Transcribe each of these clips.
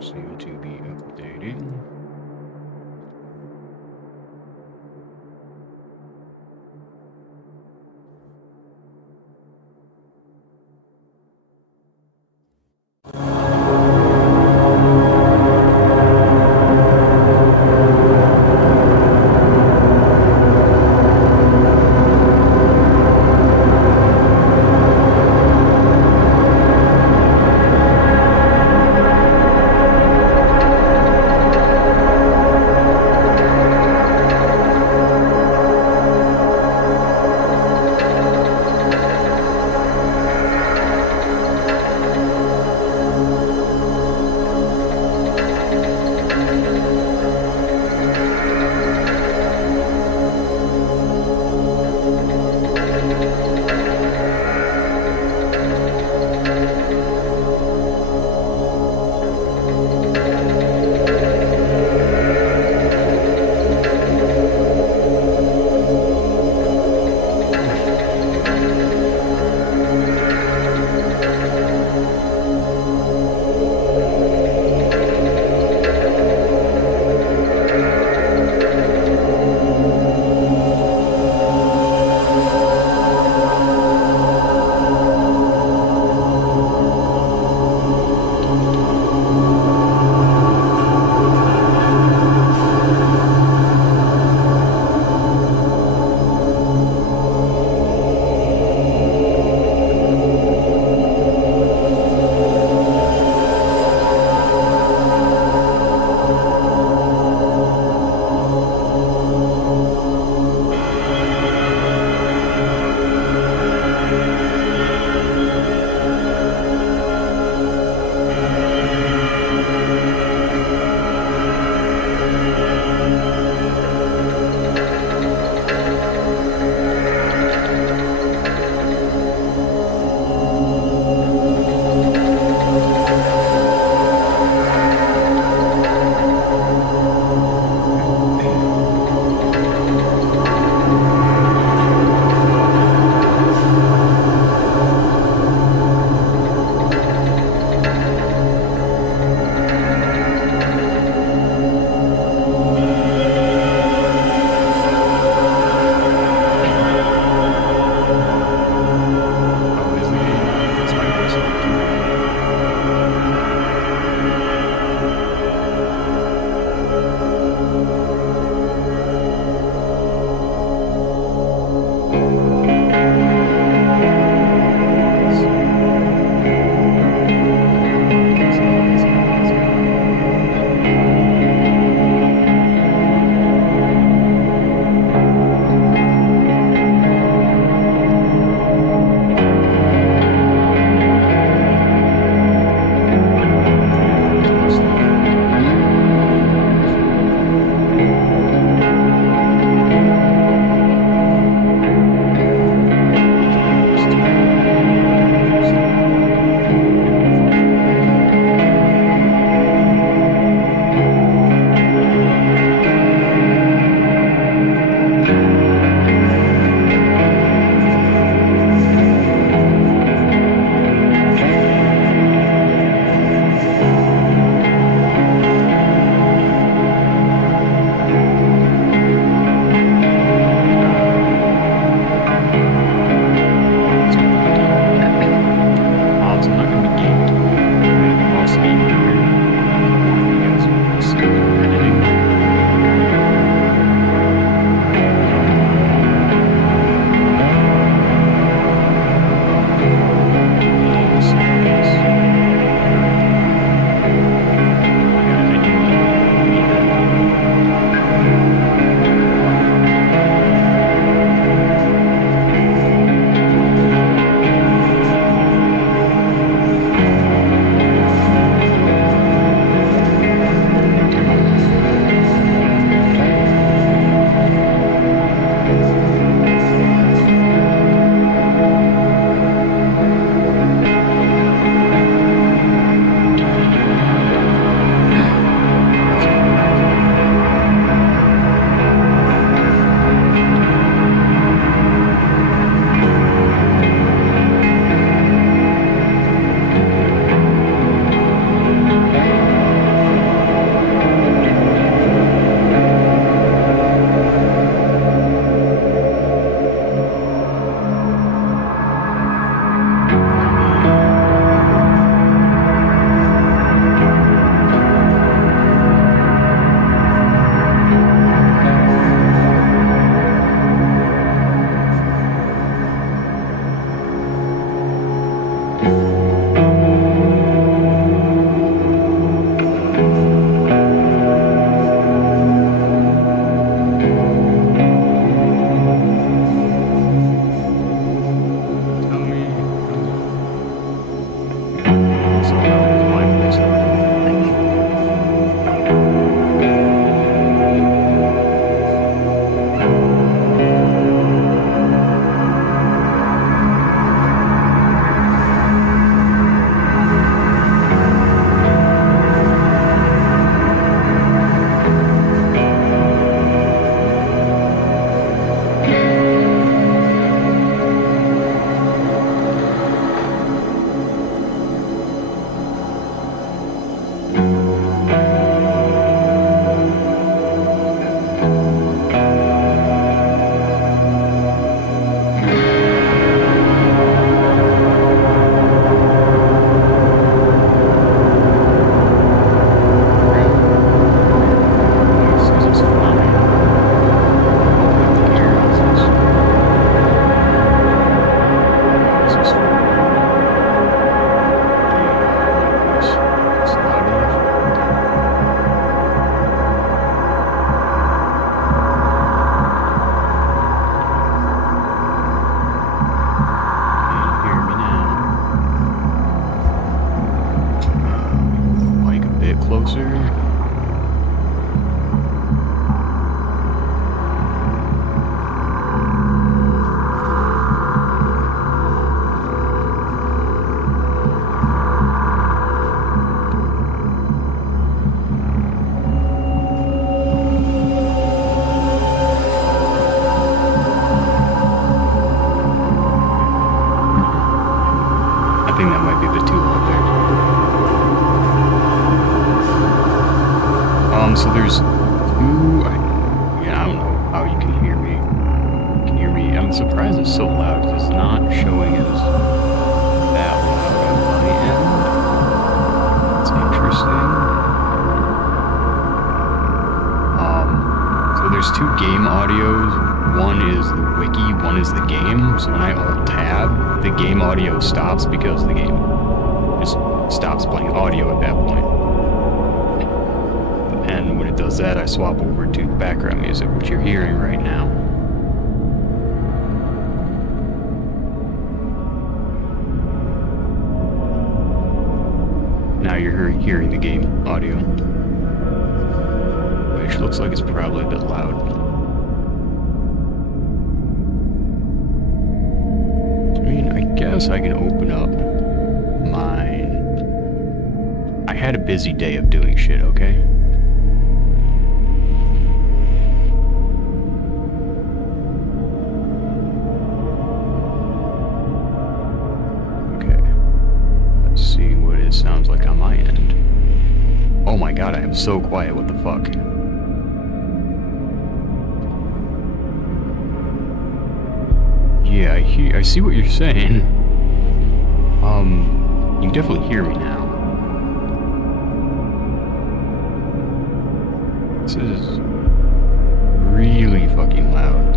Seem to be updating. So there's two, I don't know how you can hear me. Can you hear me? I'm surprised it's so loud. It's not showing as that loud on my end. It's interesting. So there's two game audios. One is the wiki, one is the game. So when I alt-tab, the game audio stops because the game just stops playing audio at that point. And when it does that, I swap over to the background music, which you're hearing right now. Now you're hearing the game audio, which looks like it's probably a bit loud. I mean, I guess I can open up mine. I had a busy day of doing shit, okay? Sounds like on my end. Oh my god, I am so quiet, what the fuck? Yeah, I see what you're saying. You can definitely hear me now. This is really fucking loud.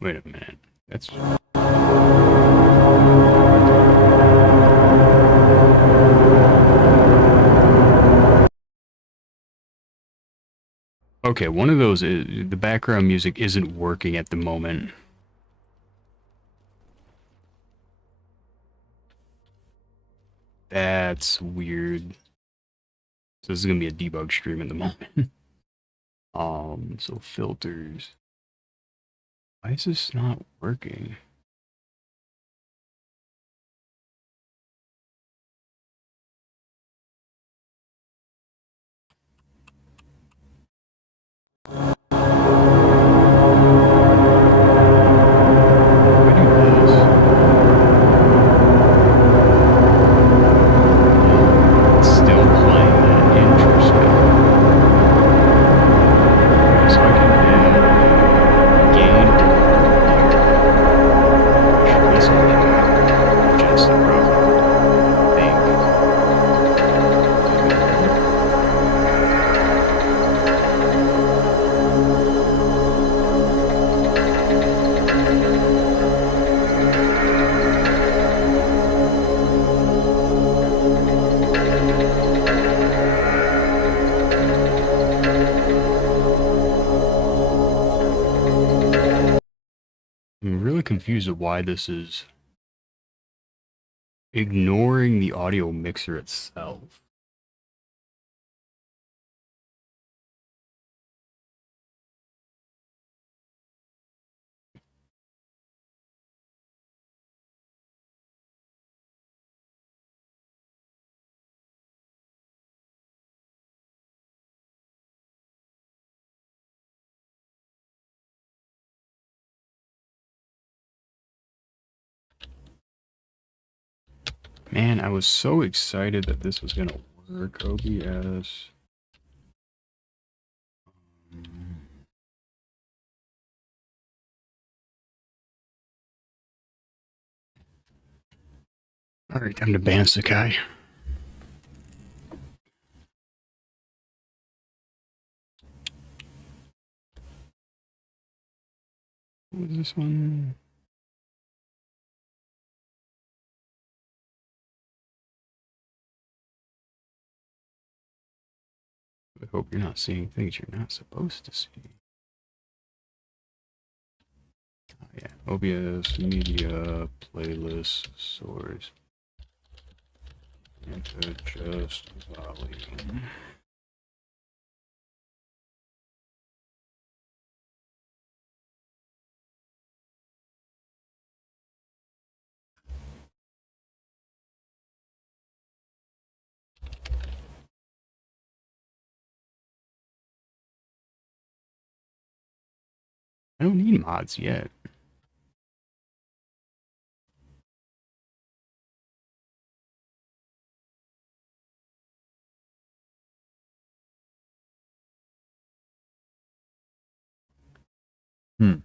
Wait a minute. That's... Okay, one of those is... The background music isn't working at the moment. That's weird. So this is gonna be a debug stream at the moment. So filters... Why is this not working? Still playing that. Interesting. confused of why this is ignoring the audio mixer itself. Man, I was so excited that this was gonna work. OBS. Alright, time to ban Sakai. What was this one? I hope you're not seeing things you're not supposed to see. Oh, yeah, OBS, media, playlist, source, and adjust volume. I don't need mods yet. Hmm.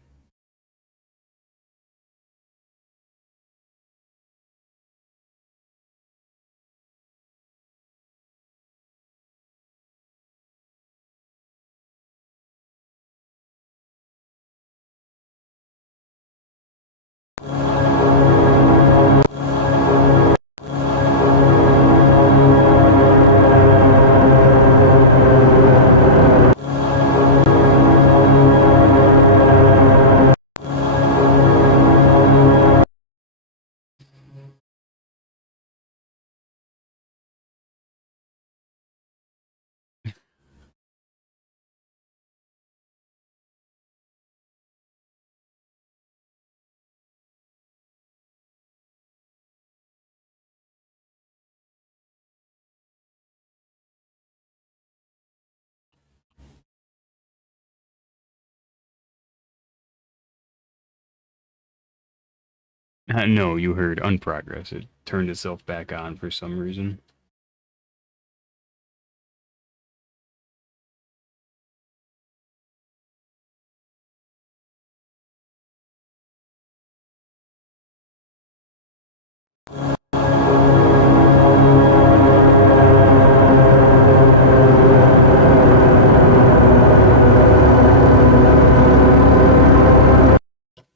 No, you heard unprogress. It turned itself back on for some reason.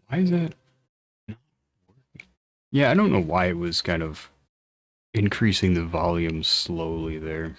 Why is that? Yeah, I don't know why it was kind of increasing the volume slowly there.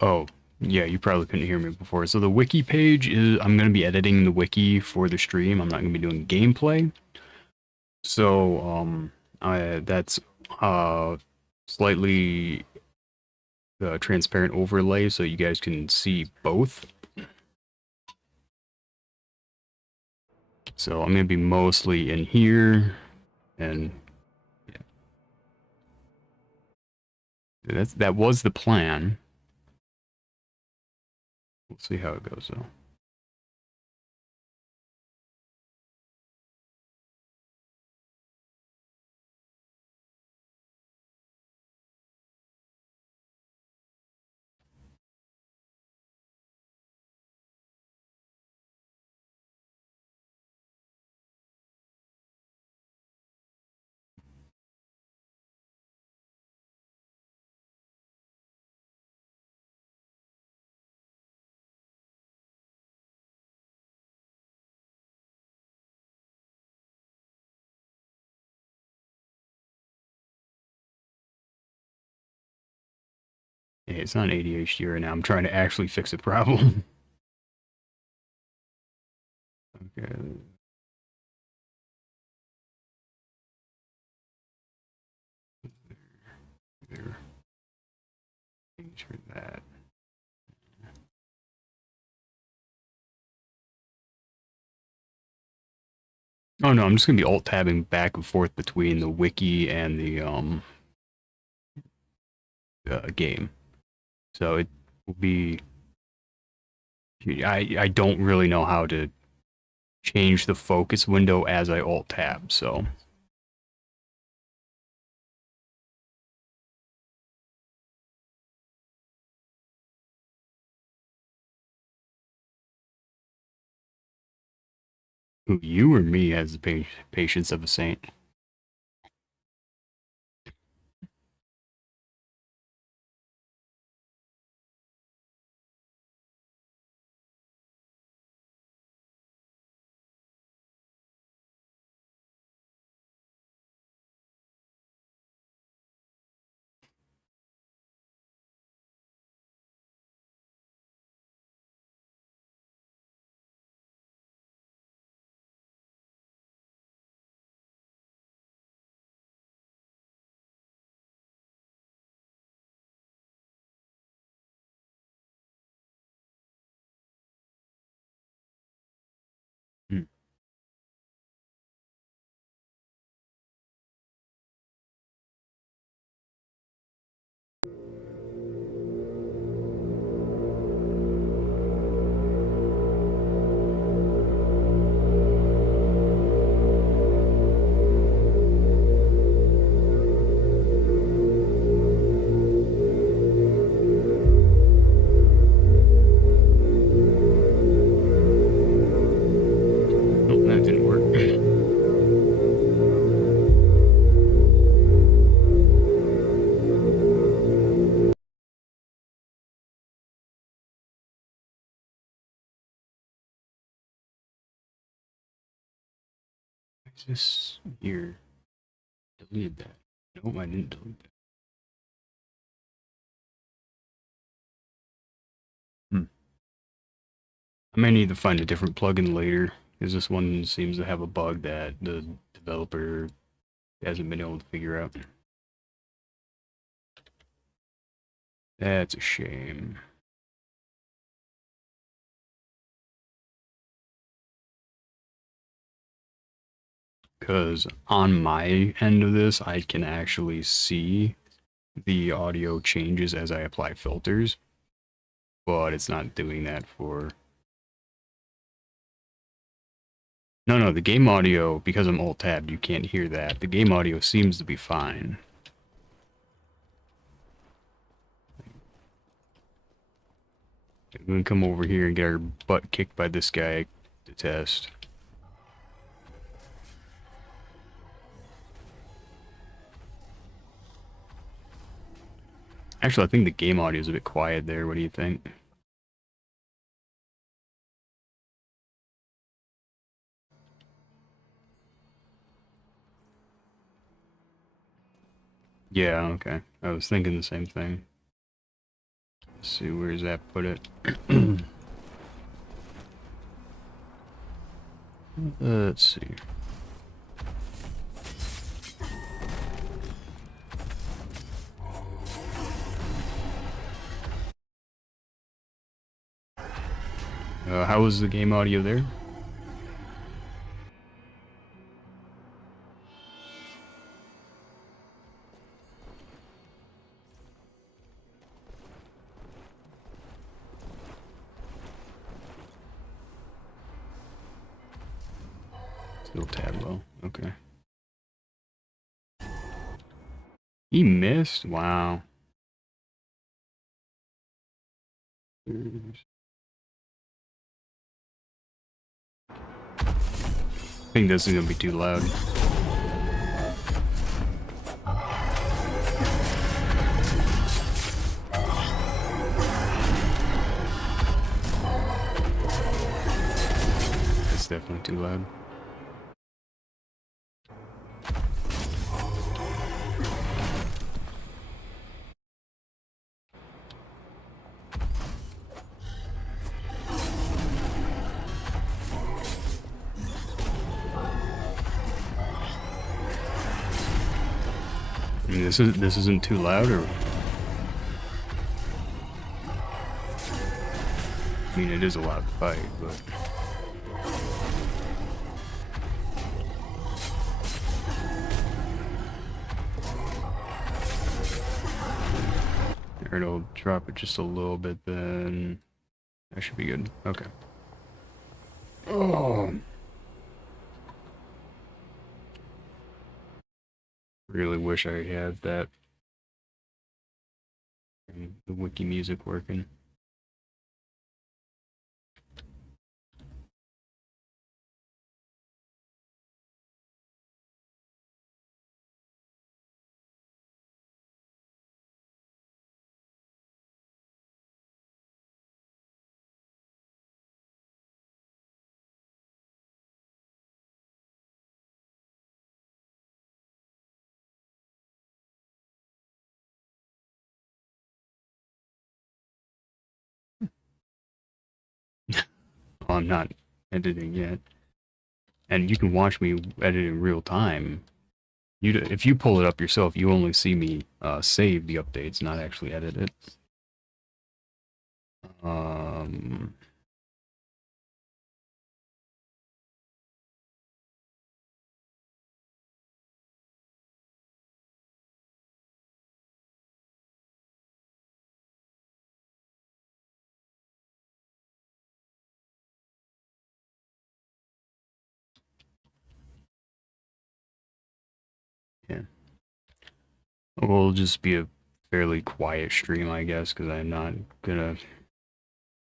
Oh, yeah, you probably couldn't hear me before. So the wiki page is, I'm going to be editing the wiki for the stream. I'm not going to be doing gameplay. So, that's slightly transparent overlay so you guys can see both. So I'm gonna be mostly in here, and yeah. That was the plan. We'll see how it goes though. Hey, it's not ADHD right now. I'm trying to actually fix a problem. Okay. There. Change for that. Oh no, I'm just gonna be alt tabbing back and forth between the wiki and the game. So it will be. I don't really know how to change the focus window as I alt tab. So who, you or me, has the patience of a saint? Hmm. Oh, that didn't work. Is this here? Deleted that. Nope, I didn't delete that. Hmm. I may need to find a different plugin later, because this one seems to have a bug that the developer hasn't been able to figure out. That's a shame. Because on my end of this, I can actually see the audio changes as I apply filters, but it's not doing that for... No, the game audio, because I'm alt-tabbed, you can't hear that. The game audio seems to be fine. We're gonna come over here and get our butt kicked by this guy to test. Actually, I think the game audio is a bit quiet there. What do you think? Yeah, okay. I was thinking the same thing. Let's see, where's that put it? Let's see. How was the game audio there? Still tad low. Okay. He missed? Wow. I think this is gonna be too loud. It's definitely too loud. I mean, this isn't too loud, or I mean, it is a loud fight, but it'll drop it just a little bit. Then that should be good. Okay. Oh. Really wish I had that. The Wiki music working. Oh, I'm not editing yet. And you can watch me edit in real time. If you pull it up yourself, you only see me save the updates, not actually edit it. Yeah. Well, it'll just be a fairly quiet stream, I guess, because I'm not gonna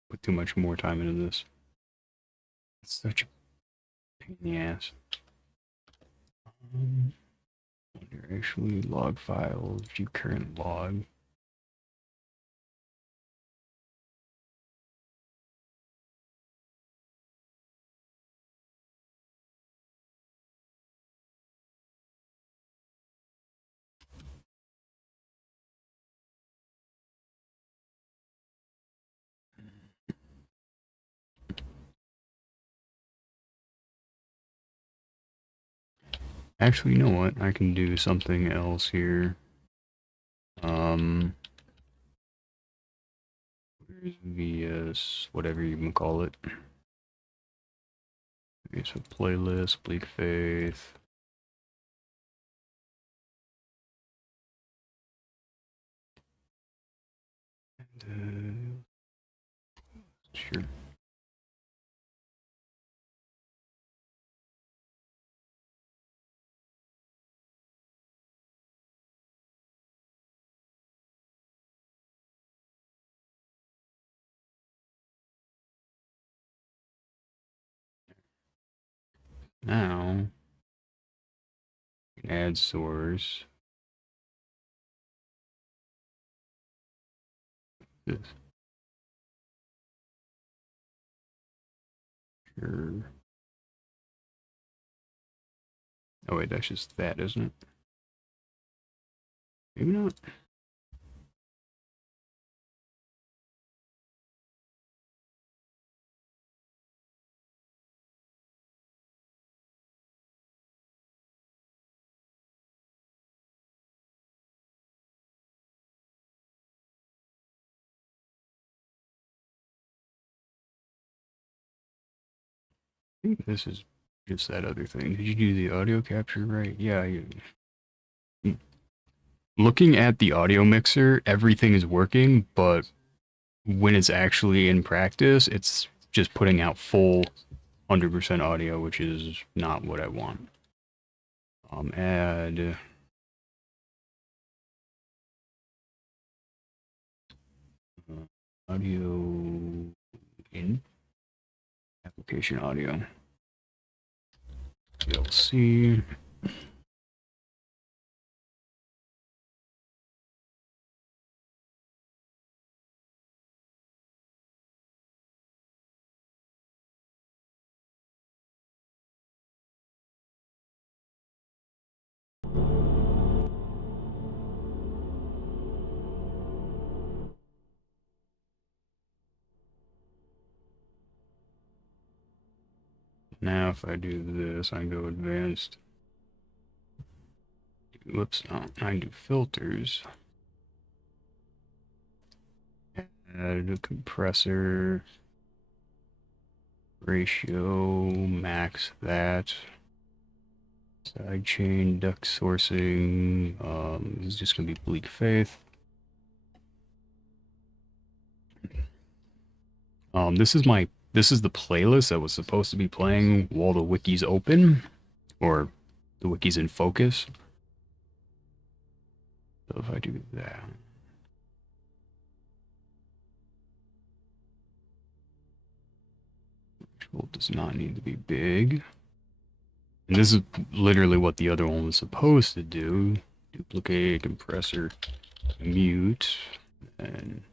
put too much more time into this. It's such a pain in the ass. Under actually log files, view current log. Actually, you know what? I can do something else here. Where's VS, whatever you can call it. Okay, so playlist, Bleak Faith. And, sure. Now, add source. This. Sure. Oh wait, that's just that, isn't it? Maybe not. I think this is just that other thing. Did you do the audio capture right? Yeah. Looking at the audio mixer, everything is working, but when it's actually in practice, it's just putting out full 100% audio, which is not what I want. Add audio in application audio. VLC. Now if I do this, I go advanced. Whoops, no, I do filters. Add a compressor. Ratio, max that. Sidechain, duck sourcing. This is just gonna be Bleak Faith. This is the playlist that was supposed to be playing while the wiki's open, or the wiki's in focus. So if I do that. Threshold does not need to be big. And this is literally what the other one was supposed to do. Duplicate, compressor, mute, and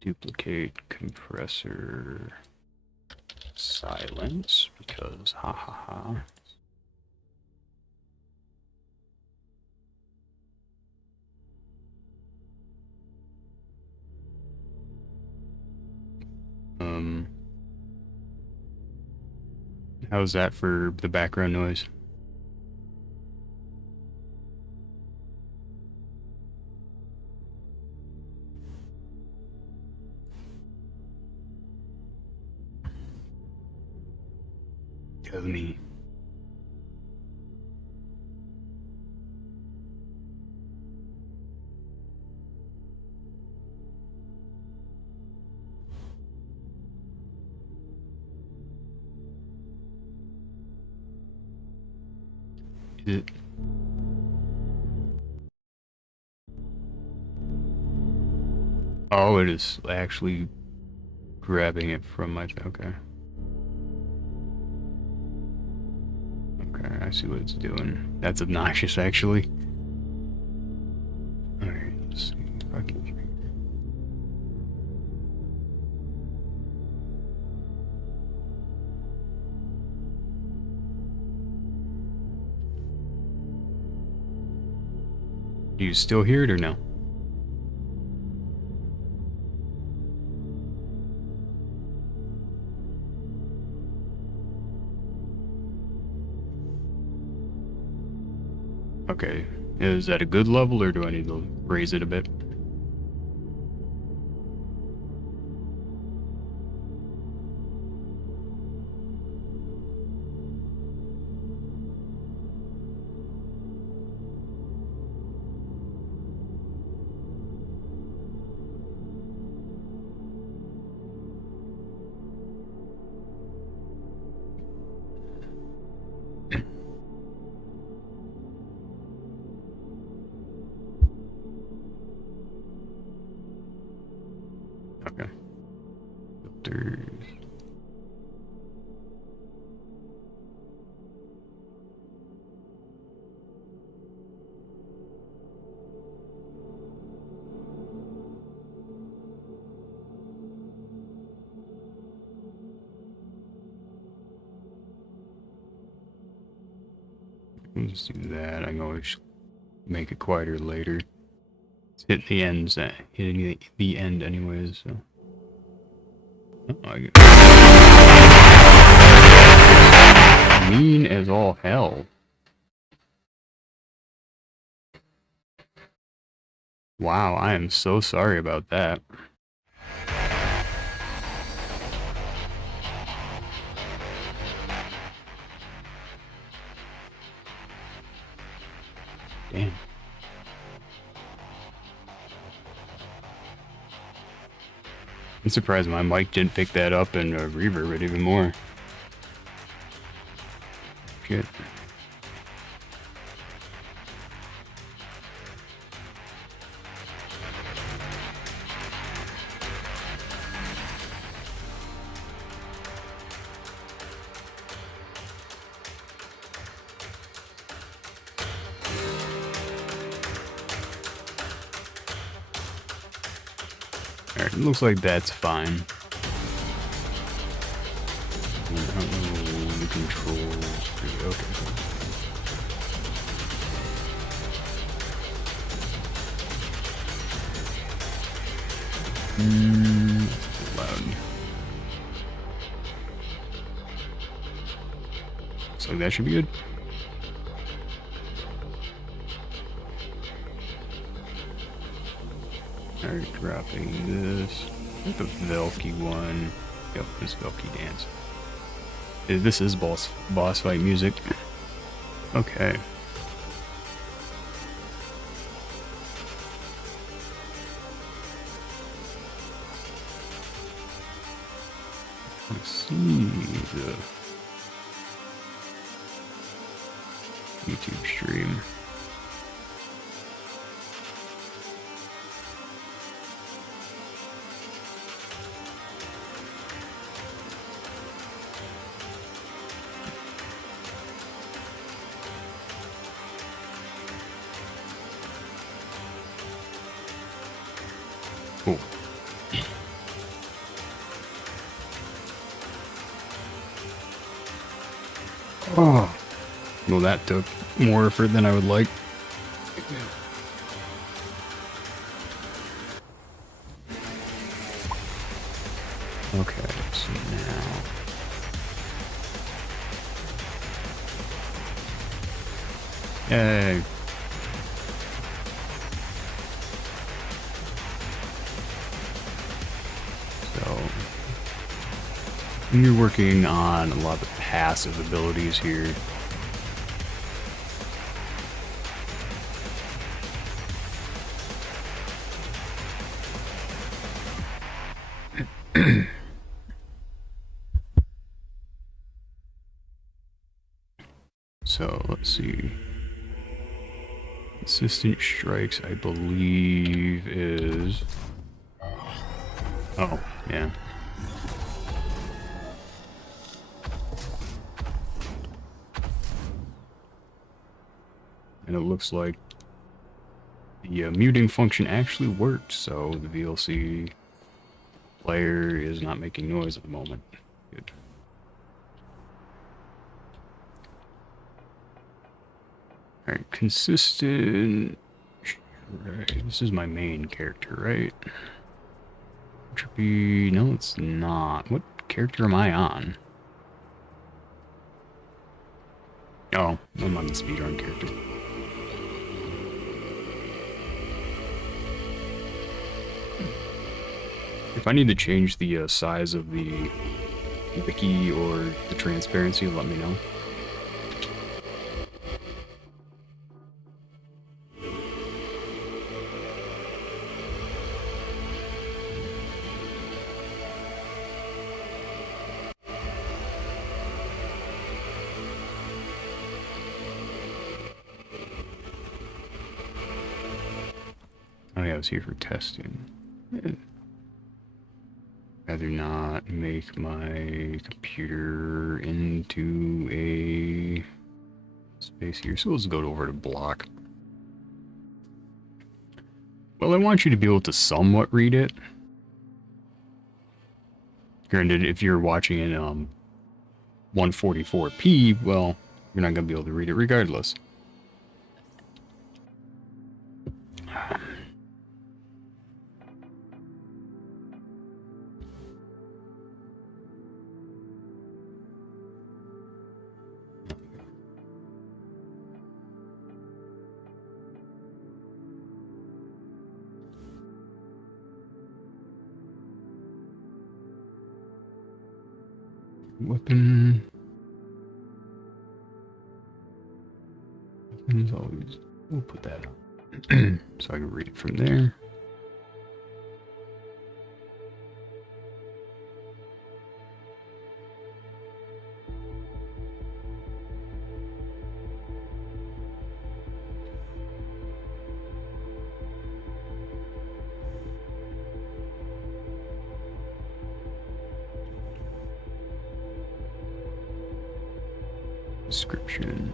duplicate, compressor, silence, because ha ha ha. How's that for the background noise? Tell me. It. Oh, it is actually grabbing it from my... Okay. Okay, I see what it's doing. That's obnoxious, actually. Alright, let's see if I can... Do you still hear it or no? Okay, is that a good level or do I need to raise it a bit? Okay. Filters. Let's do that. I can always make it quieter later. It's hitting the ends, hitting the end anyways, so. Oh, mean as all hell. Wow, I am so sorry about that. Damn. I'm surprised my mic didn't pick that up and reverb it even more. Shit. Alright, it looks like that's fine. I don't know the controls. Okay. Loud. So that should be good. Alright, dropping this. The Velky one. Yep, this Velky dance. This is boss fight music. Okay. Let's see the YouTube stream. Cool. Oh. Well, that took more effort than I would like. Okay, so now... Yay! So... You're working on a lot of the passive abilities here. So, let's see. Consistent strikes, I believe, is... Oh, yeah. And it looks like the muting function actually worked, so the VLC player is not making noise at the moment. Good. Alright, consistent... Right, this is my main character, right? Trippy... No, it's not. What character am I on? Oh, I'm on the speedrun character. If I need to change the size of the wiki or the transparency, let me know. Oh yeah, I was here for testing. Rather not make my computer into a space here, so let's go over to block. Well, I want you to be able to somewhat read it. Granted, if you're watching in 144p, well, you're not going to be able to read it regardless. Weapon. Weapons always. We'll put that on. So I can read it from there. Description.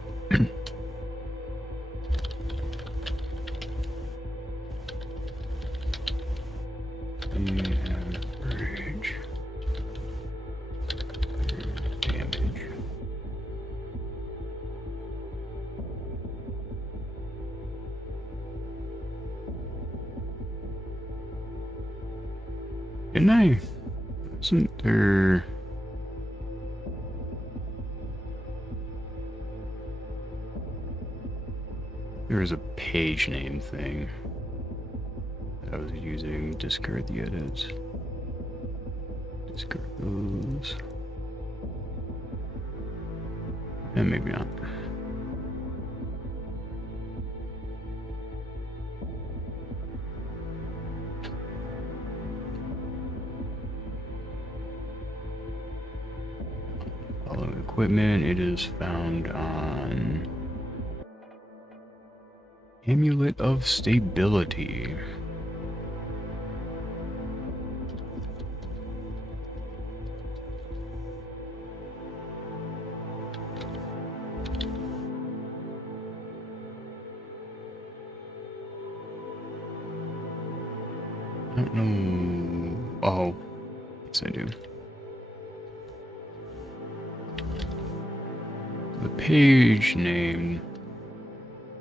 Average damage. Didn't I? Isn't there? There was a page name thing that I was using. Discard the edits. Discard those. And maybe not. Following equipment, it is found on Amulet of Stability. I don't know. Oh, yes, I do. The page name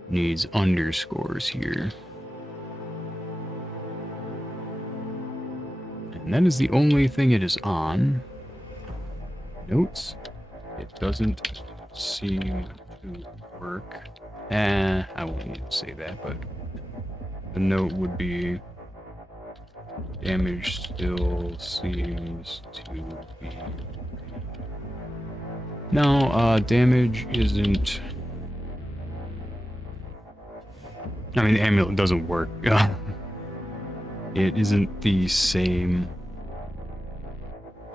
needs underscores here. And that is the only thing it is on. Notes. It doesn't seem to work. I won't need to say that, but the note would be damage still seems to be... No, damage isn't... I mean, the amulet doesn't work. It isn't the same.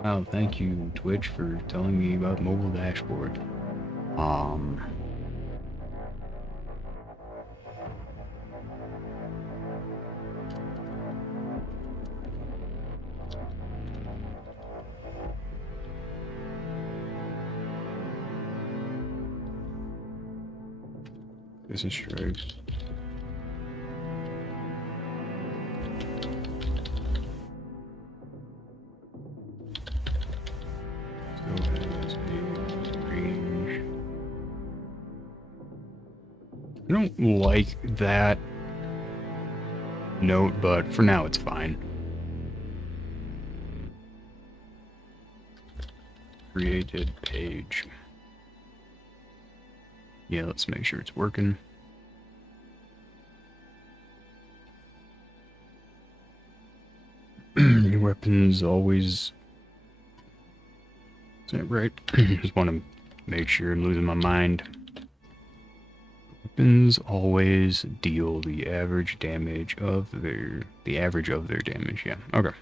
Wow, thank you, Twitch, for telling me about mobile dashboard. This is strikes. I don't like that note, but for now it's fine. Created page. Yeah, let's make sure it's working. Your weapons always... Is that right? Just want to make sure I'm losing my mind. Weapons always deal the average damage of their... The average of their damage, yeah. Okay.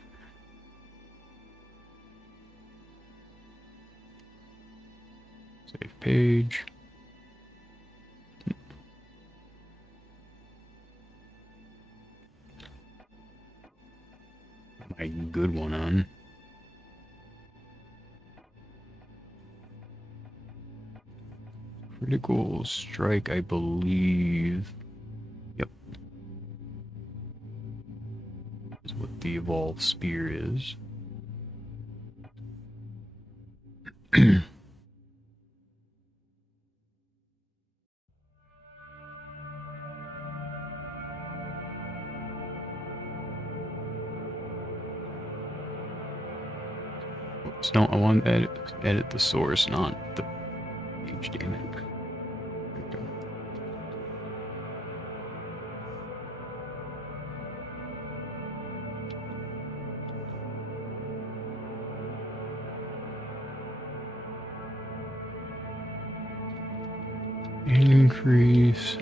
Save page. My good one on. Critical strike, I believe. Yep. Is what the evolved spear is. Oops, no, I want to edit the source, not the page, damn it. Increase.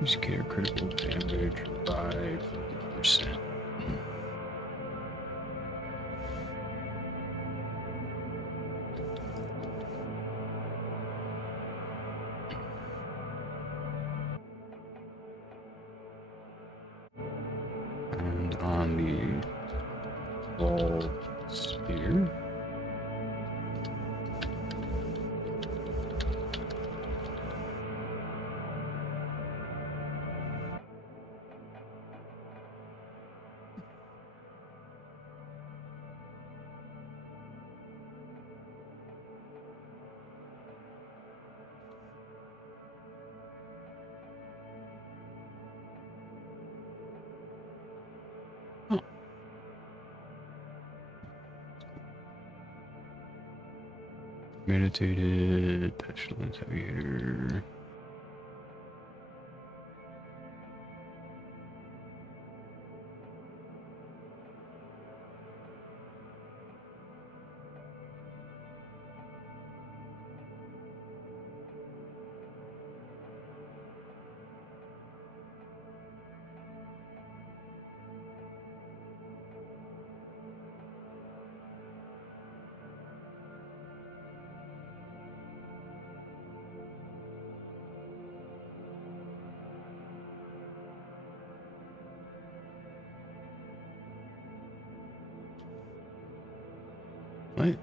Just get a critical damage by 50%. And on the ball spear. Meditated, pestilence, aviator. What?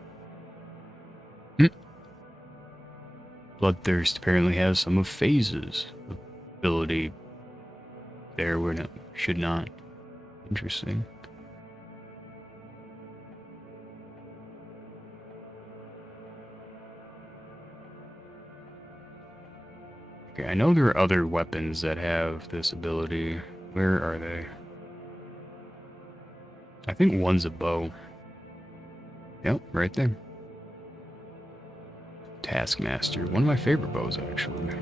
Bloodthirst apparently has some of Phase's ability there where it should not. Interesting. Okay, I know there are other weapons that have this ability. Where are they? I think one's a bow. Yep, right there. Taskmaster, one of my favorite bows, actually.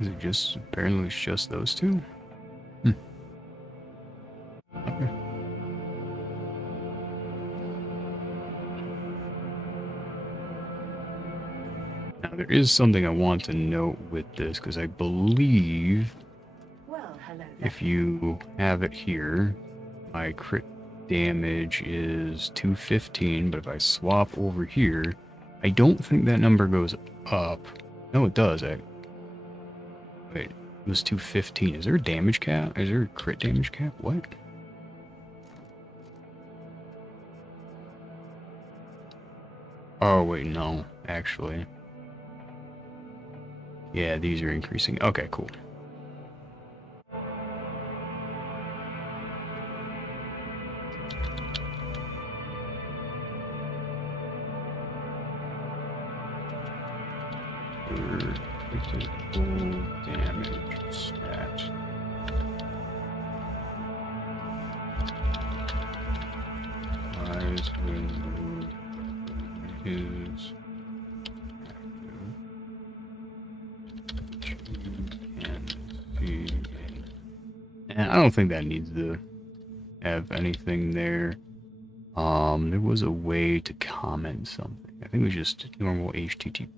Is it just, apparently it's just those two? Okay. Now there is something I want to note with this, because I believe if you have it here, my crit damage is 215, but if I swap over here, I don't think that number goes up. No, it does. Wait, it was 215. Is there a damage cap? Is there a crit damage cap? What? Oh, wait, no, actually. Yeah, these are increasing. Okay, cool. Full damage stat. Eyes when is and I don't think that needs to have anything there. There was a way to comment something. I think it was just normal HTTP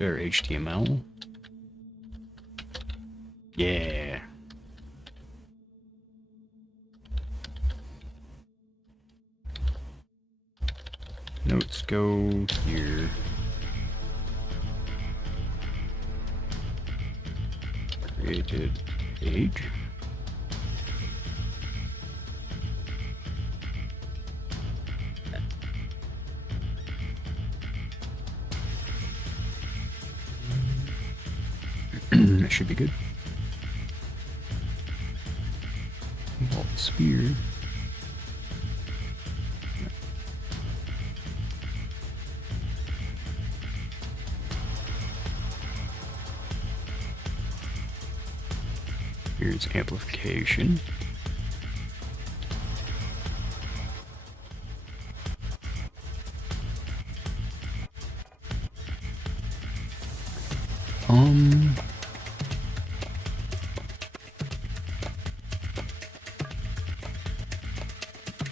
or HTML. Yeah. Notes go here. Created page. That should be good. Vault spear. Here's amplification.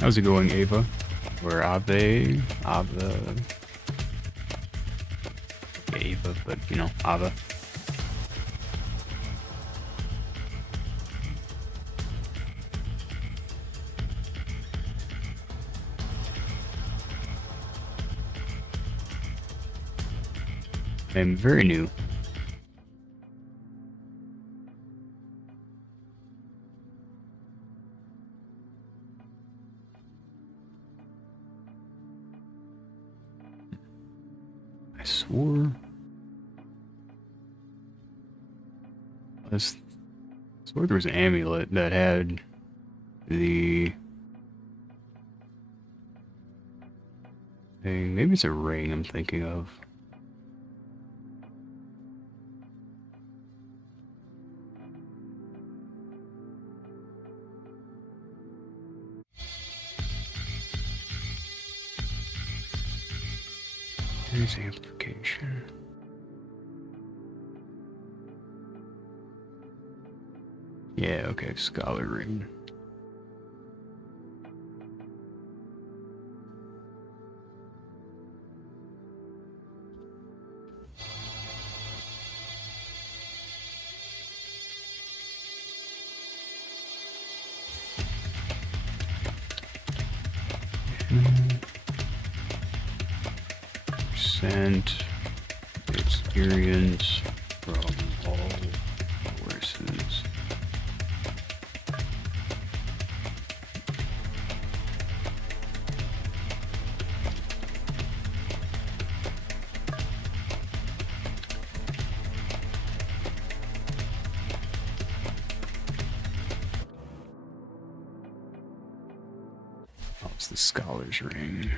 How's it going, Ava? Where are they? Ava. Ava, but you know, Ava. I'm very new. I swore there was an amulet that had the thing. Maybe it's a ring I'm thinking of. Here's amplification. Yeah, okay, scholar ring. Percent experience from all courses. Oh, it's the scholar's ring.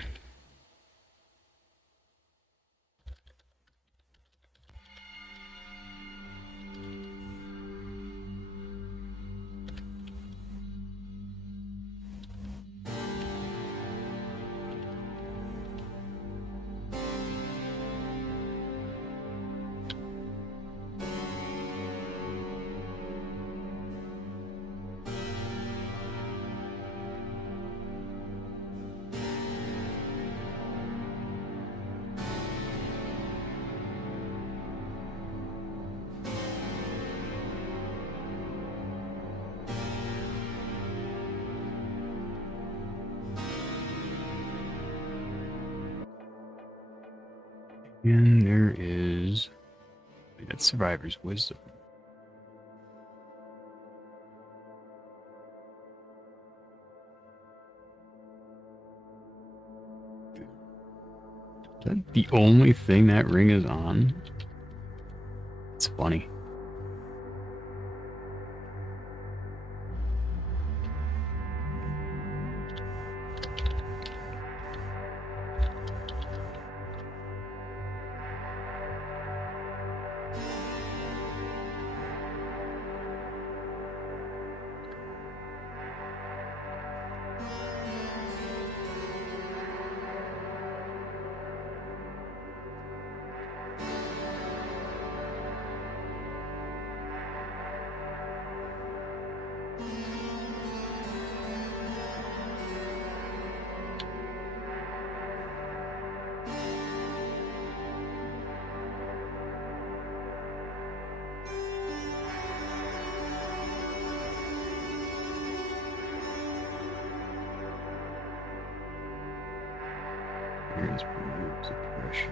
And there is that's survivor's wisdom. Is that the only thing that ring is on? It's funny. Here's remove suppression.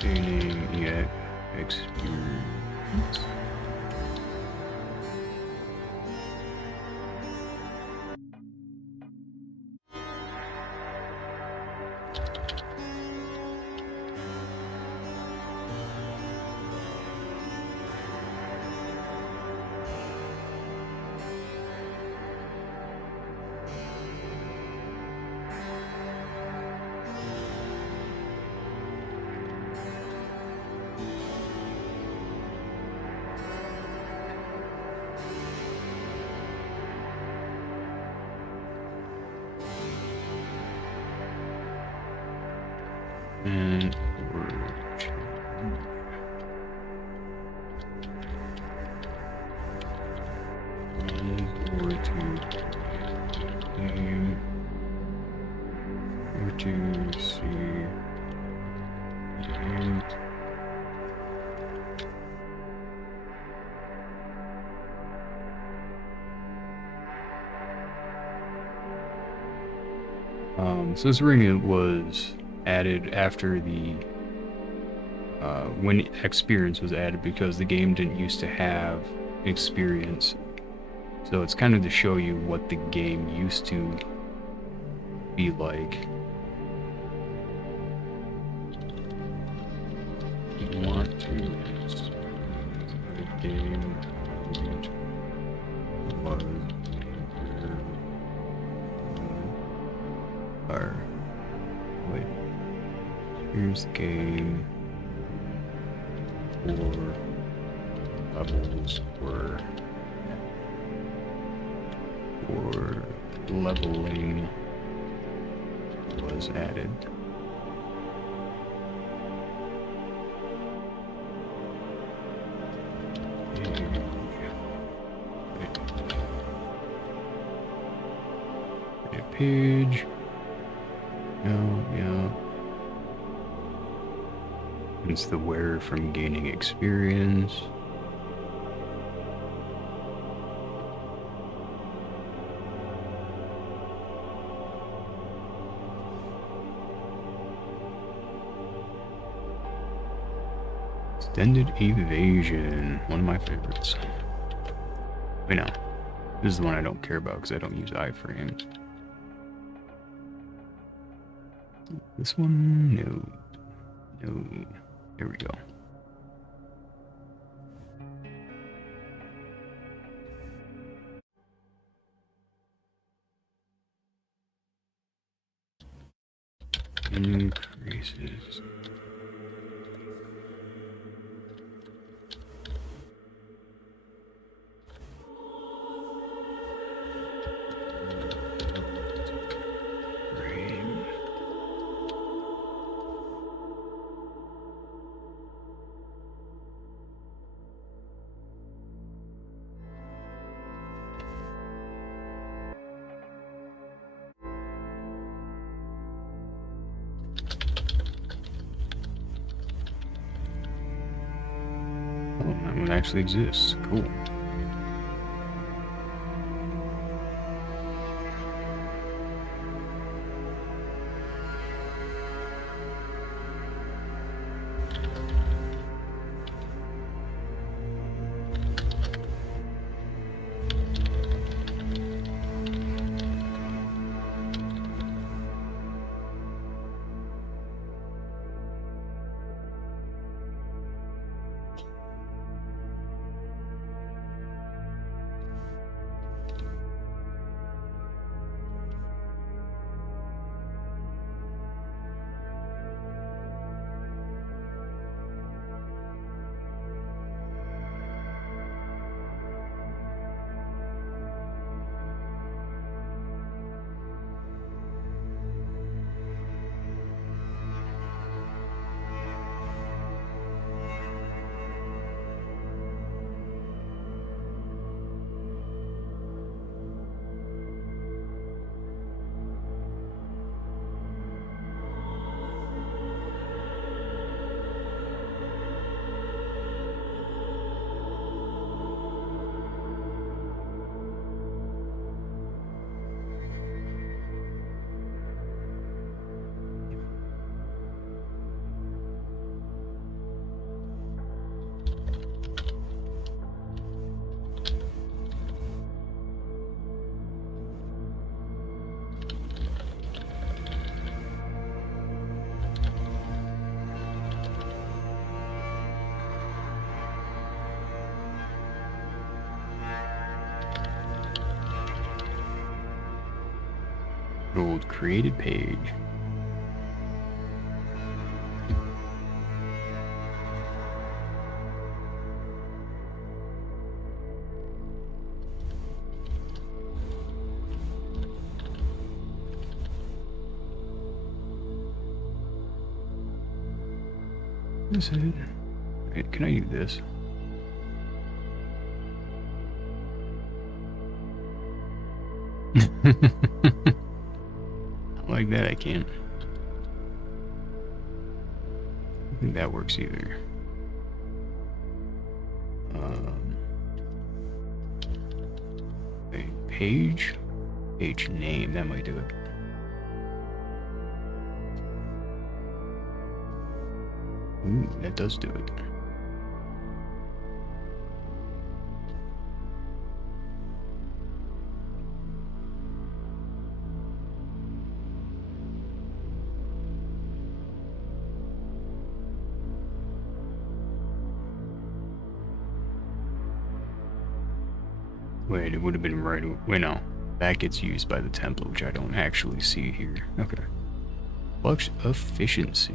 Gaining experience. And for game or to see game. So this ring was added after the when experience was added, because the game didn't used to have experience. So it's kind of to show you what the game used to be like. You want to the game was or wait, here's the game or levels were or leveling was added. Page. Yeah. It's the wearer from gaining experience. Extended evasion, one of my favorites. Wait, no. This is the one I don't care about because I don't use iframes. This one, no. Here we go. Increases. That one actually exists. Cool. Old created page. Is it? Wait, can I do this? Like that, I can't. I don't think that works either. Wait, page name, that might do it. Ooh, that does do it. Wait, it would have been right. Wait, no. That gets used by the template, which I don't actually see here. Okay. Flux efficiency.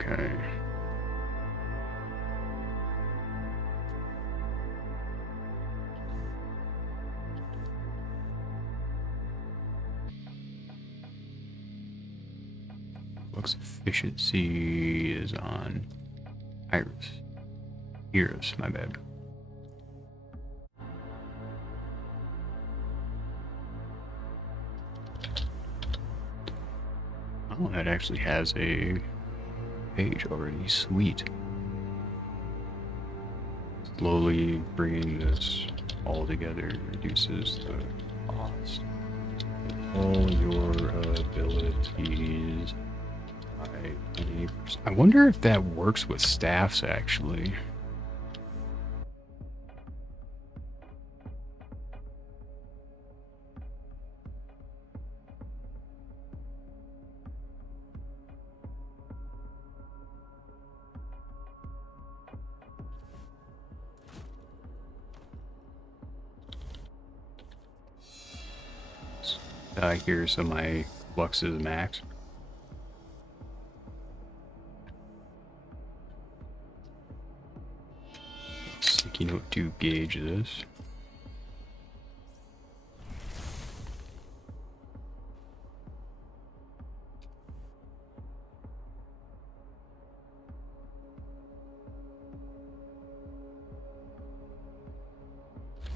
Okay. Flux efficiency is on Iris, my bad. Oh, that actually has a page already. Sweet. Slowly bringing this all together reduces the cost. All your abilities by 20%. I wonder if that works with staffs actually. Here, so my flux is max. Sticky note to gauge this.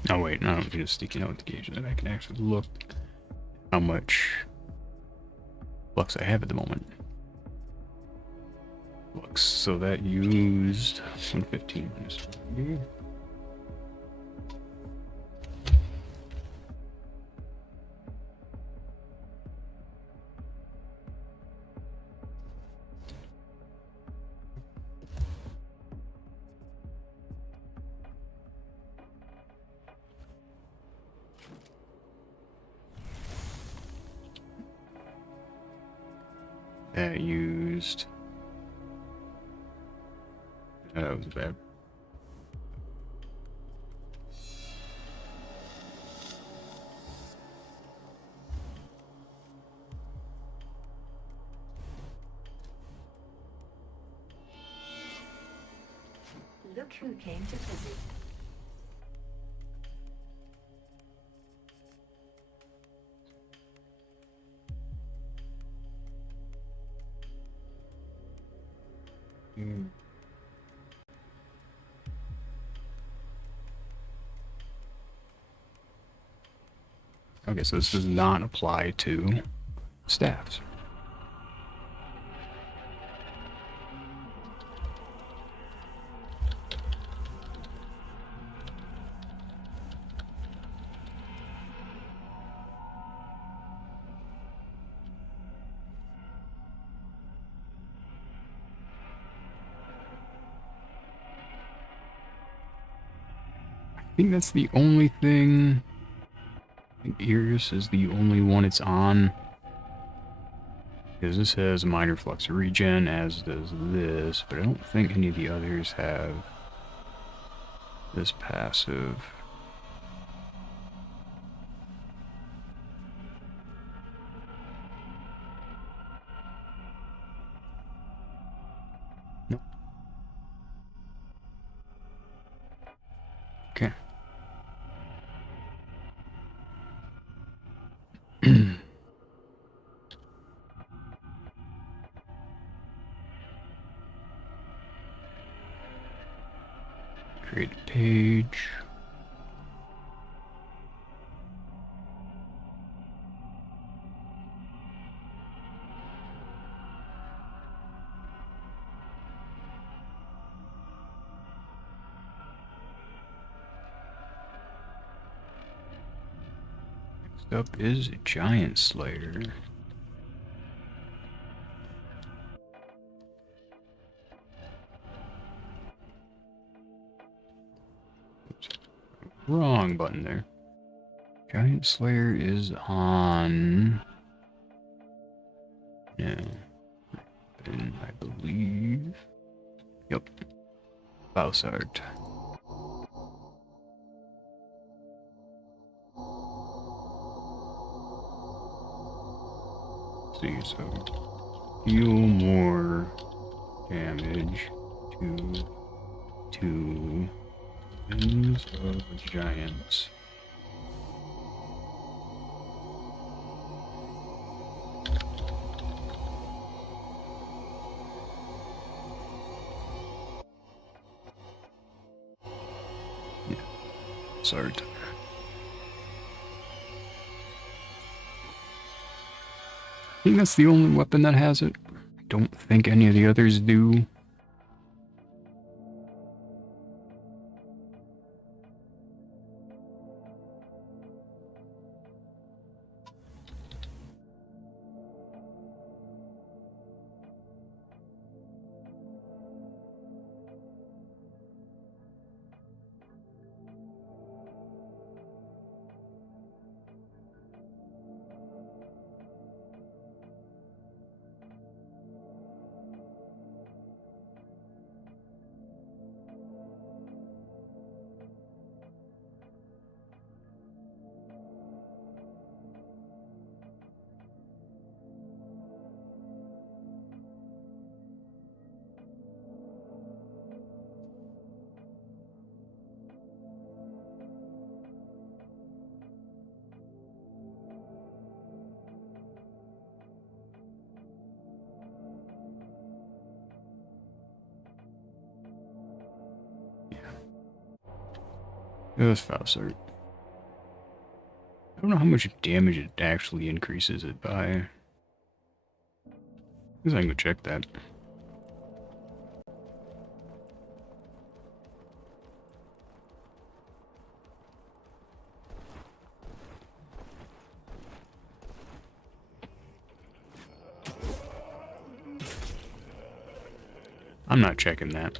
Oh wait, no, I don't need a sticky note to gauge that. I can actually look how much flux I have at the moment. Flux, so that used 115 minus 40. That used. That was bad. Look who came to visit. Okay, so this does not apply to staffs. I think that's the only thing. I think Iris is the only one it's on. Because this has minor flux regen, as does this, but I don't think any of the others have this passive. Nope. Okay. Create a page. Next up is Giant Slayer. Oops. Wrong button there. Giant Slayer is on. No. And I believe. Yep. Bousart. See, so deal more damage to Winds of Giants. Yeah, sorry. I think that's the only weapon that has it. I don't think any of the others do. It was Fausart. I don't know how much damage it actually increases it by. I guess I can go check that. I'm not checking that.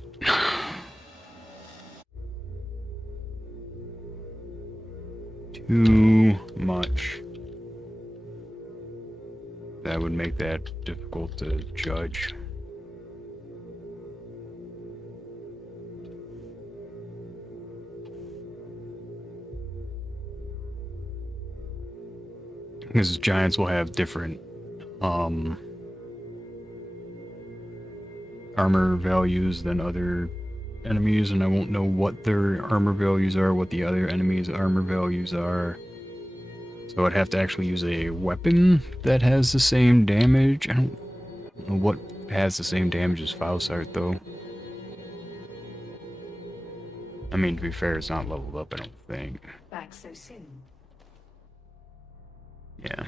Too much. That would make that difficult to judge. Because giants will have different armor values than other enemies, and I won't know what their armor values are, what the other enemies' armor values are. So I'd have to actually use a weapon that has the same damage. I don't know what has the same damage as Fausart, though. I mean, to be fair, it's not leveled up, I don't think. Back so soon. Yeah.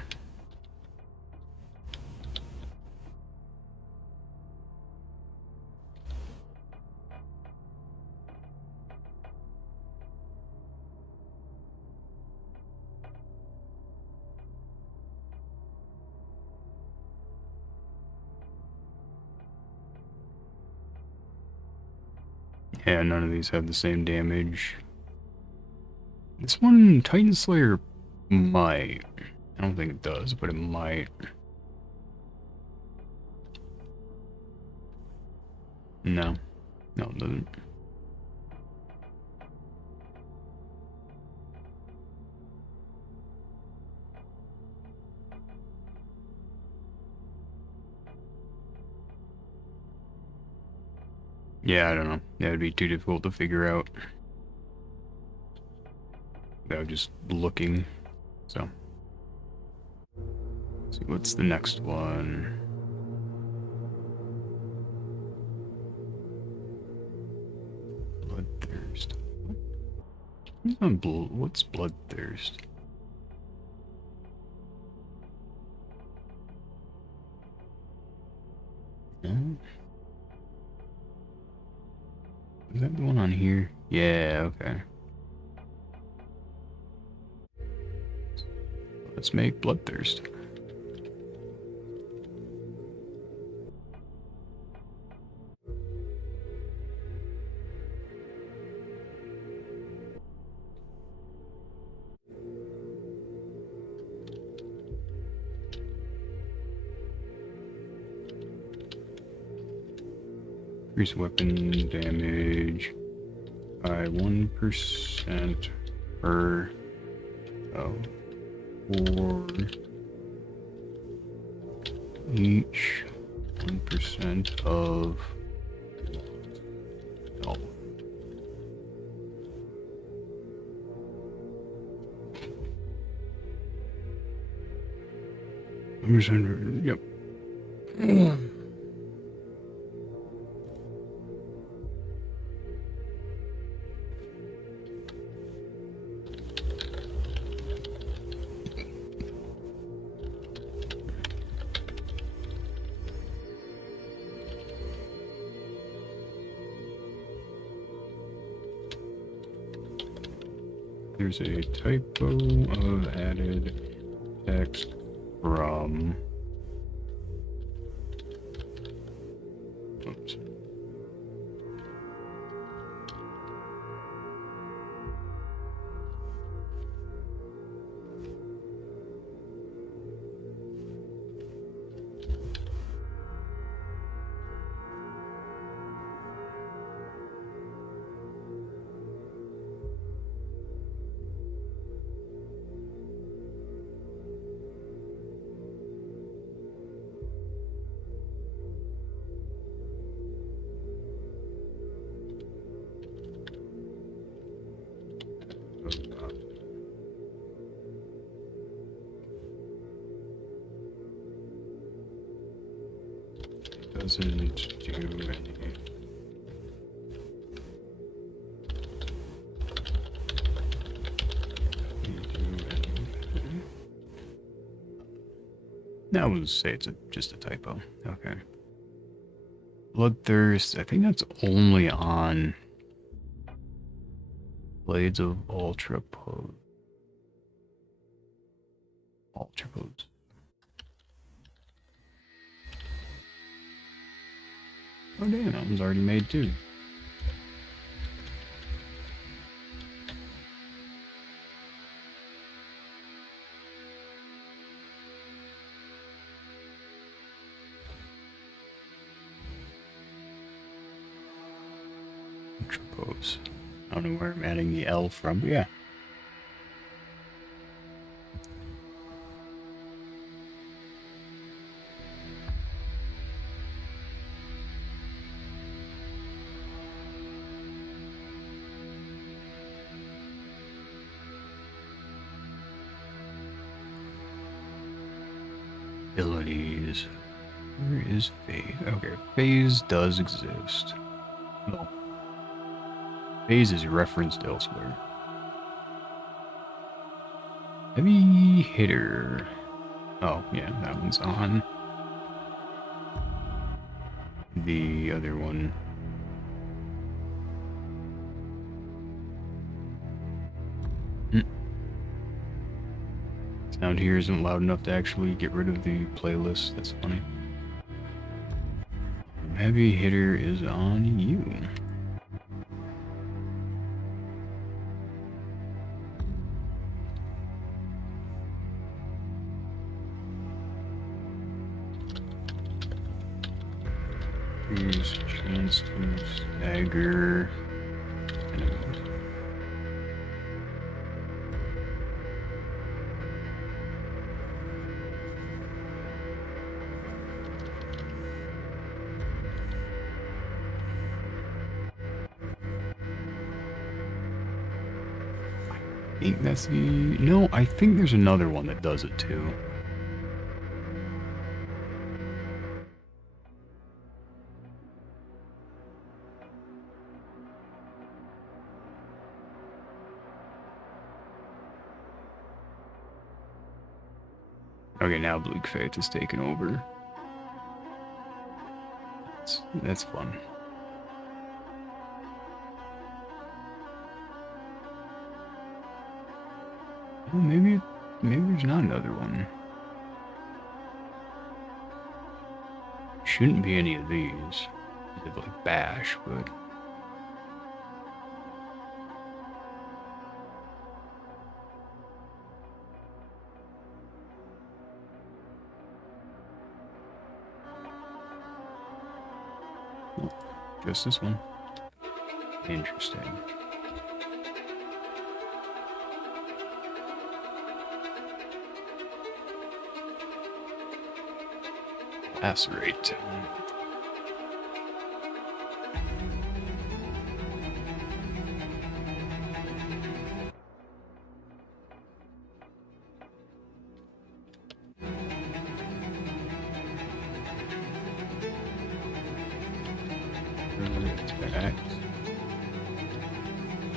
Yeah, none of these have the same damage. This one, Titan Slayer, might. I don't think it does, but it might. No. No, it doesn't. Yeah, I don't know. That would be too difficult to figure out without just looking. So, let's see, what's the next one? Bloodthirst. What's bloodthirst? No? Is that the one on here? Yeah, okay. Let's make bloodthirst. Increase weapon damage by 1% per for each 1% of health. Yep. There's a typo of added text from. Oops. Doesn't do any. I would say it's just a typo. Okay. Bloodthirst, I think that's only on Blades of Ultra Pose. Ultra Pose. Oh damn, that one's already made too. Ultra Pose. I don't know where I'm adding the L from, but yeah. Abilities. Where is phase? Okay, phase does exist. Well, phase is referenced elsewhere. Heavy hitter. Oh, yeah, that one's on. The other one. Sound here isn't loud enough to actually get rid of the playlist. That's funny. Heavy hitter is on you. Here's chance to stagger. think that's the... No, I think there's another one that does it too. Okay, now Bleak Faith is taken over. That's fun. Oh, maybe there's not another one. Shouldn't be any of these. It's like Bash, but... Oh, just this one. Interesting. Lacerate.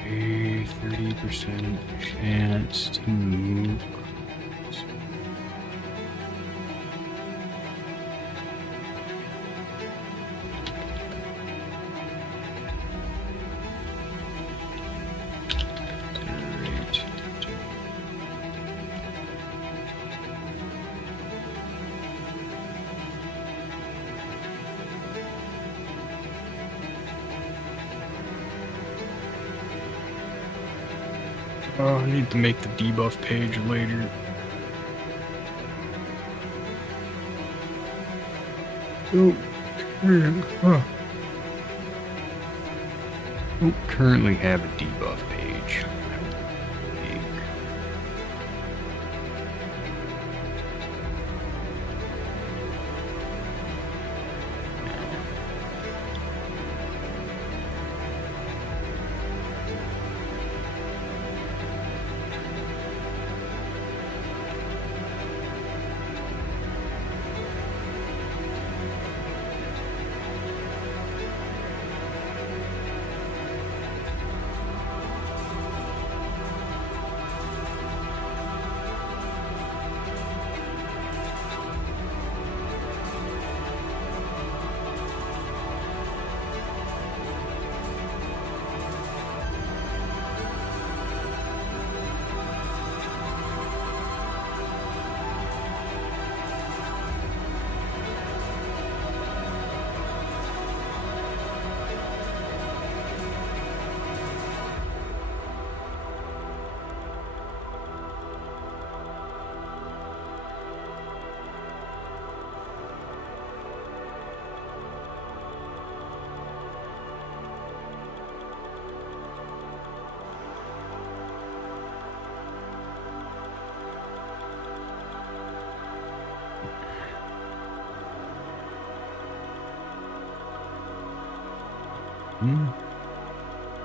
A 30% chance to... Oh, I need to make the debuff page later. Oh, don't currently have a debuff page. I don't think.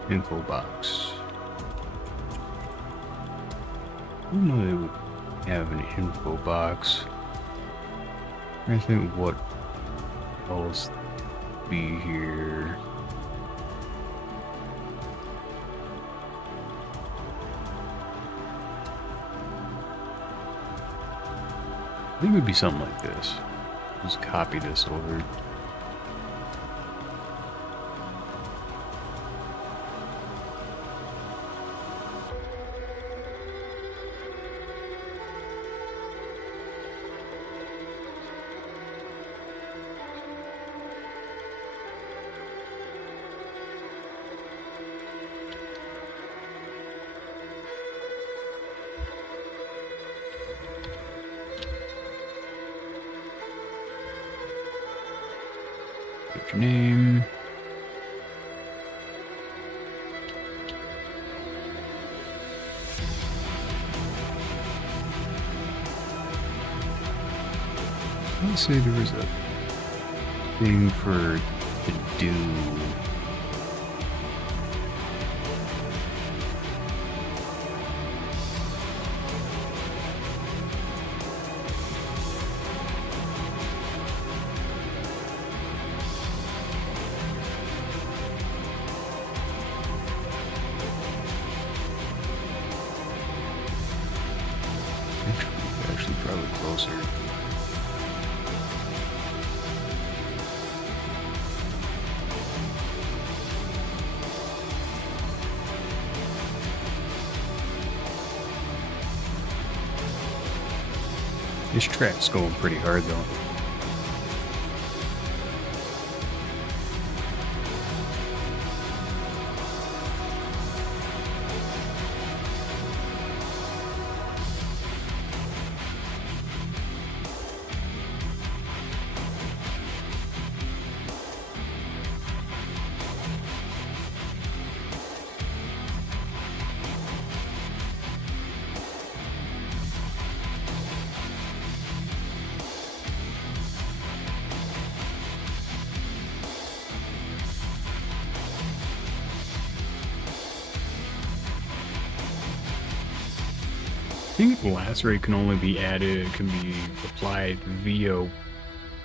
Info box. I don't know they would have an info box. I think what else be here. I think it would be something like this. Just copy this over. Put your name. Let's say there was a thing for to do. closer. This track's going pretty hard though. I think lacerate can only be added, can be applied via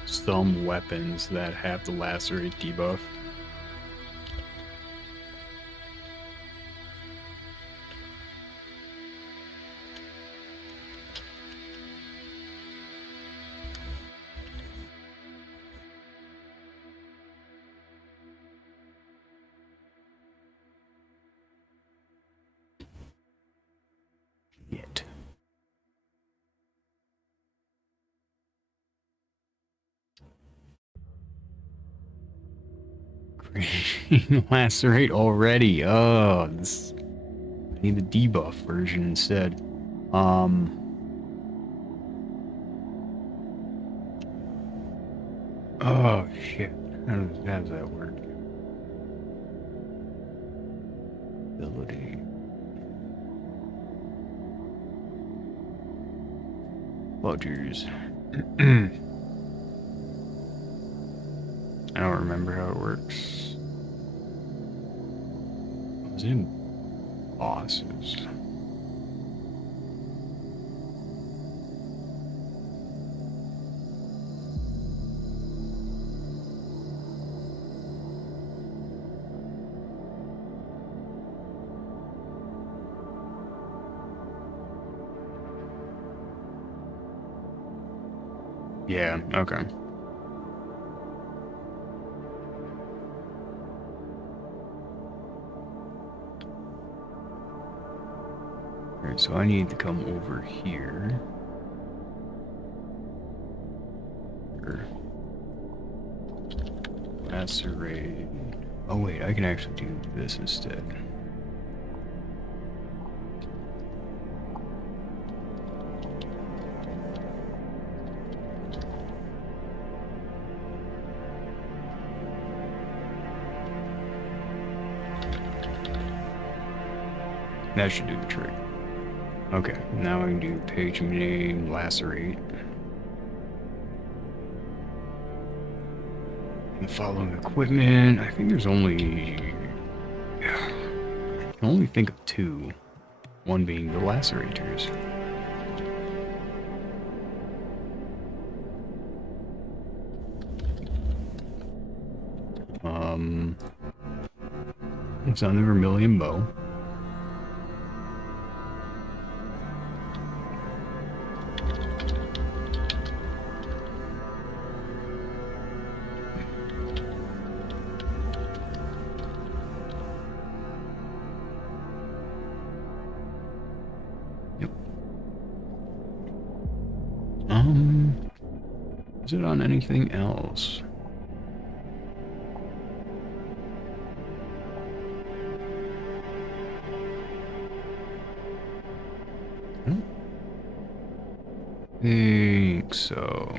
some weapons that have the lacerate debuff. Yet. Lacerate already. Oh, this, I need the debuff version instead. Oh shit. How does that work? Ability. Bludgers. I don't remember how it works. Was it in bosses? Yeah, okay. Alright, so I need to come over here. Lacerate. Oh wait, I can actually do this instead. That should do the trick. Okay, now I can do page name, lacerate. And the following equipment, I think there's only... I can only think of two. One being the lacerators. It's on the Vermilion Bow. Yep. Is it on anything else? I don't think so.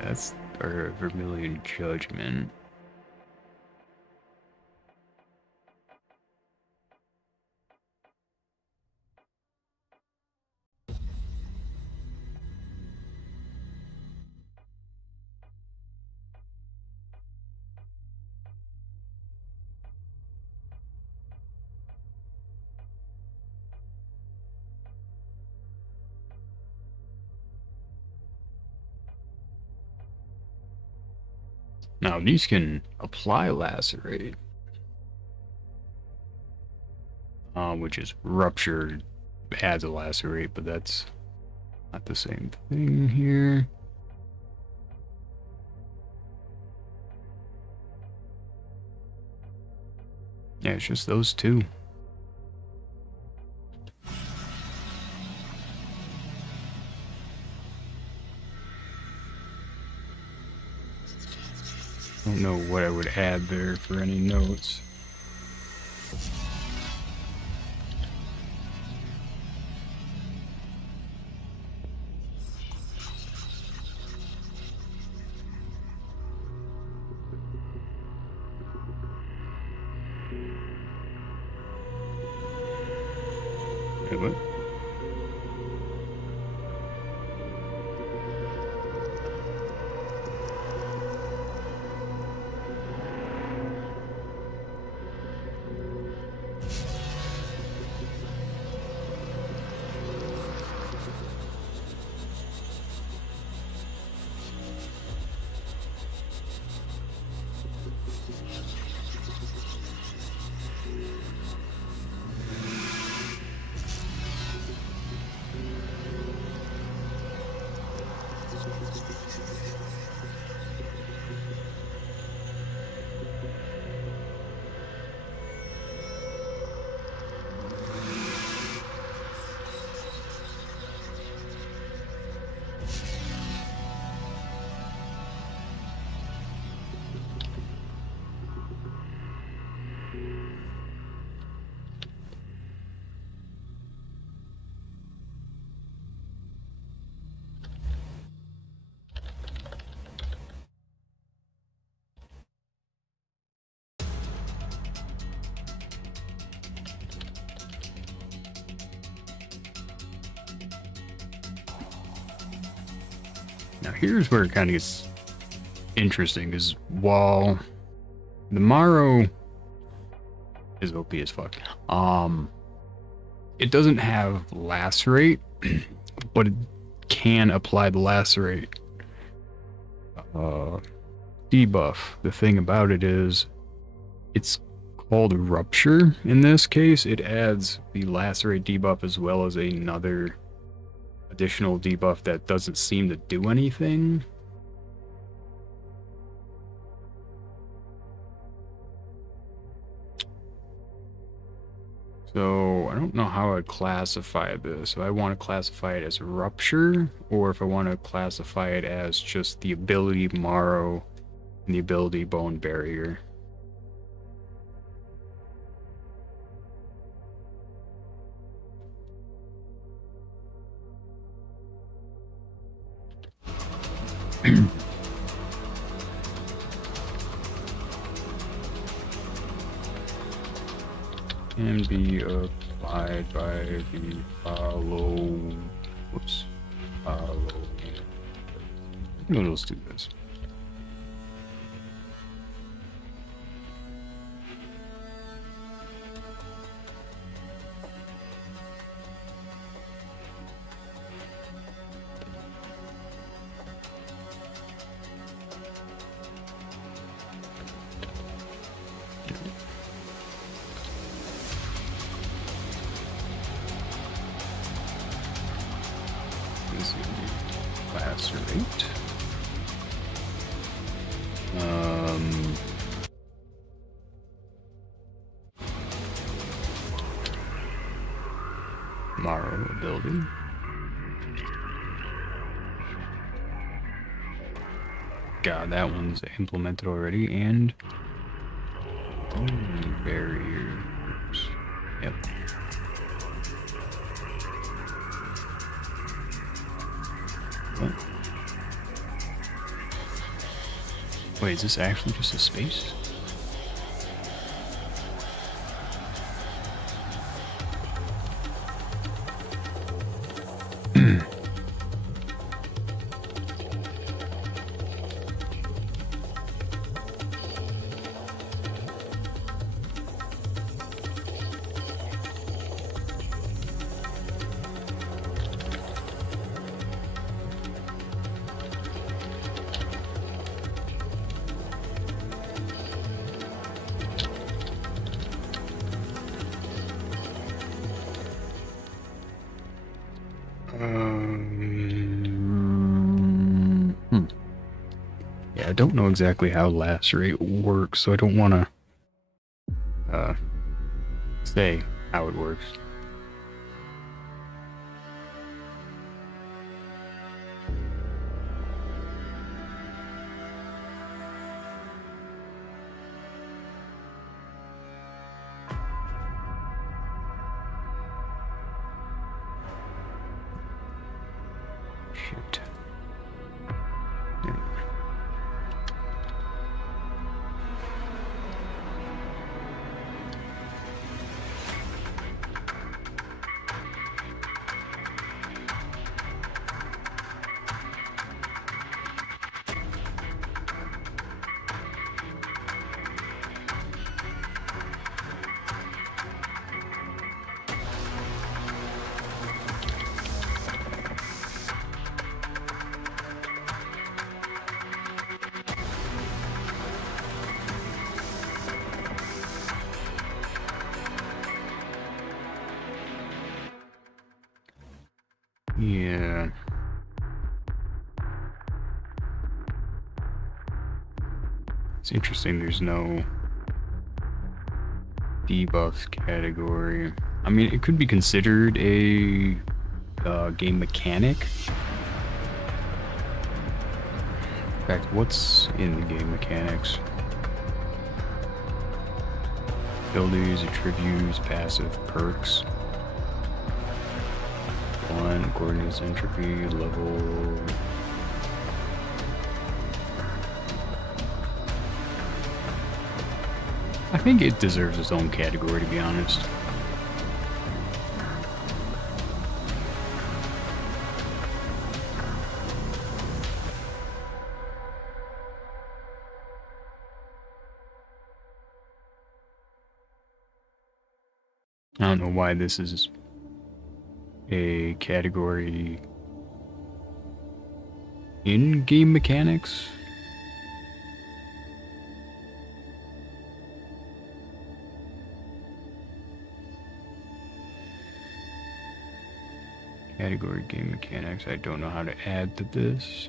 That's our Vermilion Judgment. Now these can apply lacerate. which is ruptured adds a lacerate, but that's not the same thing here. Yeah, it's just those two. Don't know what I would add there for any notes. Wait, what? Now here's where it kind of gets interesting, is while the Morrow is OP as fuck, it doesn't have lacerate, but it can apply the lacerate debuff. The thing about it is, it's called rupture in this case. It adds the lacerate debuff as well as another additional debuff that doesn't seem to do anything. So I don't know how I'd classify this. If I want to classify it as rupture, or if I want to classify it as just the ability Morrow and the ability Bone Barrier. Can be applied by the follow. Whoops. Follow. Let's do this. Lacerate. Morrow ability. God, that one's implemented already, and barriers. Yep. What? Wait, is this actually just a space? Yeah, I don't know exactly how lacerate works, so I don't want to say how it works. Shoot. There we go. Yeah. It's interesting there's no debuffs category. I mean, it could be considered a game mechanic. In fact, what's in the game mechanics? Abilities, attributes, passive, perks. 1, coordinates, entropy, level. I think it deserves its own category, to be honest. I don't know why this is a category in game mechanics. Category game mechanics. I don't know how to add to this.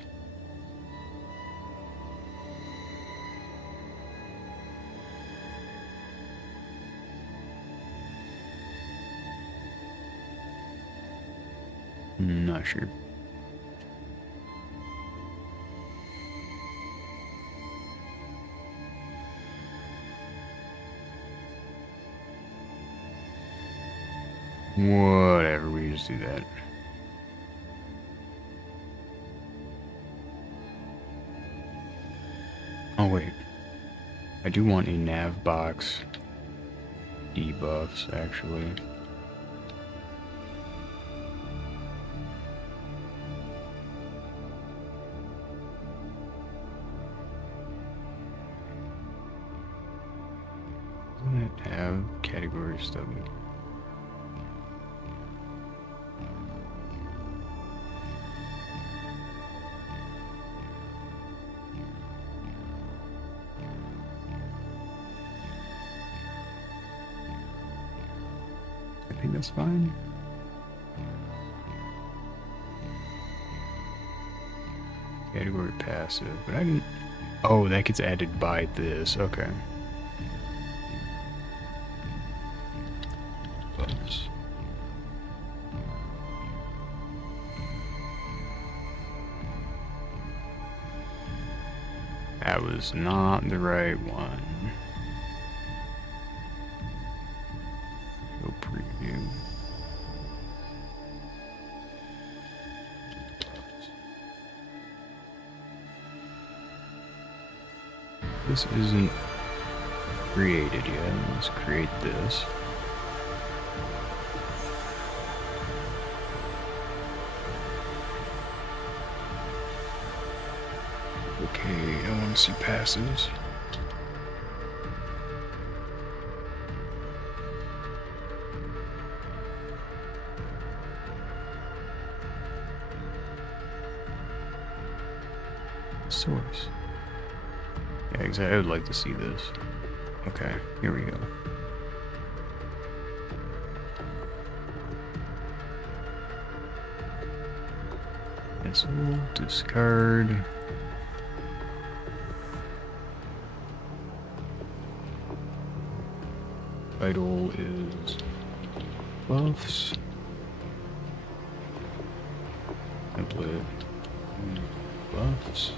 Not sure. Whatever, we just do that. Oh wait, I do want a nav box debuffs actually. Doesn't it have category stuff? I think that's fine. Category passive, but I didn't. Oh, that gets added by this. Okay. Buffs. That was not the right one. Go preview. This isn't created yet. Let's create this. Okay, I want to see passives. Source. Yeah, exactly. I would like to see this. Okay, here we go. Cancel, discard. Title is buffs. Template buffs.